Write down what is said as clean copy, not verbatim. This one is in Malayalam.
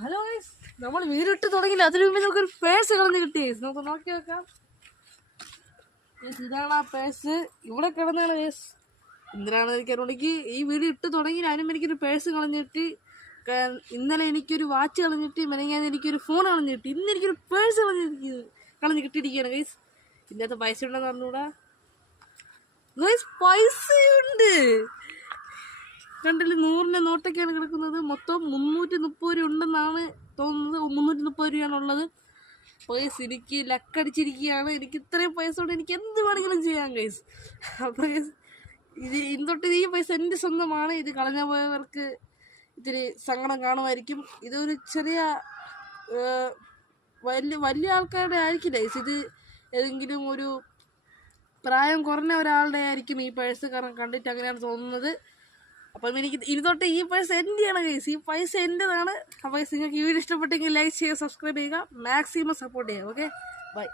ഹലോ ഗൈസ്, നമ്മൾ വീടിട്ട് തുടങ്ങിയില്ല. അതിനു മുമ്പ് നമുക്കൊരു പേഴ്സ് കളഞ്ഞ് കിട്ടി. നമുക്ക് നോക്കി വെക്കാം. ഇതാണ് ആ പേഴ്സ്. ഇവിടെ കിടന്നാണ് ഗൈസ്. എന്തിനാണ് എനിക്കറിയില്ലെങ്കിൽ ഈ വീട് ഇട്ട് തുടങ്ങി അതിനും എനിക്കൊരു പേഴ്സ് കളഞ്ഞിട്ട്, ഇന്നലെ എനിക്കൊരു വാച്ച് കളഞ്ഞിട്ട്, മെനങ്ങാൻ എനിക്കൊരു ഫോൺ കളഞ്ഞു കിട്ടി. ഇന്ന് എനിക്കൊരു പേഴ്സ് കളഞ്ഞ് കിട്ടിയിരിക്കുകയാണ് ഗൈസ്. ഇതിനകത്ത് പൈസ ഉണ്ടെന്ന് പറഞ്ഞുകൂടാ ഗൈസ്. പൈസയുണ്ട്. കണ്ടില്ല, 100-ന്റെ നോട്ടൊക്കെയാണ് കിടക്കുന്നത്. മൊത്തം 330 രൂപ ഉണ്ടെന്നാണ് തോന്നുന്നത്. 330 രൂപയാണുള്ളത്. പൈസ എനിക്ക് ലക്കടിച്ചിരിക്കുകയാണ്. എനിക്ക് ഇത്രയും പൈസ കൊണ്ട് എനിക്ക് എന്ത് വേണമെങ്കിലും ചെയ്യാം ഗൈസ്. അപ്പോൾ ഗൈസ്, ഇതൊട്ട് ഈ പൈസ എൻ്റെ സ്വന്തമാണ്. ഇത് കളഞ്ഞു പോയവർക്ക് ഇത്തിരി സങ്കടം കാണുമായിരിക്കും. ഇതൊരു ചെറിയ വലിയ ആൾക്കാരുടെ ആയിരിക്കില്ല ഗൈസ്. ഇത് ഏതെങ്കിലും ഒരു പ്രായം കുറഞ്ഞ ഒരാളുടെ ആയിരിക്കും ഈ പേഴ്സ്. കാരണം കണ്ടിട്ട് അങ്ങനെയാണ് തോന്നുന്നത്. അപ്പം എനിക്ക് ഇനി തൊട്ട് ഈ പൈസ എൻ്റെയാണ് ഗൈസ്. ഈ പൈസ എൻ്റെതാണ്. അപ്പോൾ നിങ്ങൾക്ക് ഈ വീഡിയോ ഇഷ്ടപ്പെട്ടെങ്കിൽ ലൈക്ക് ചെയ്യുക, സബ്സ്ക്രൈബ് ചെയ്യുക, മാക്സിമം സപ്പോർട്ട് ചെയ്യുക. Okay, by.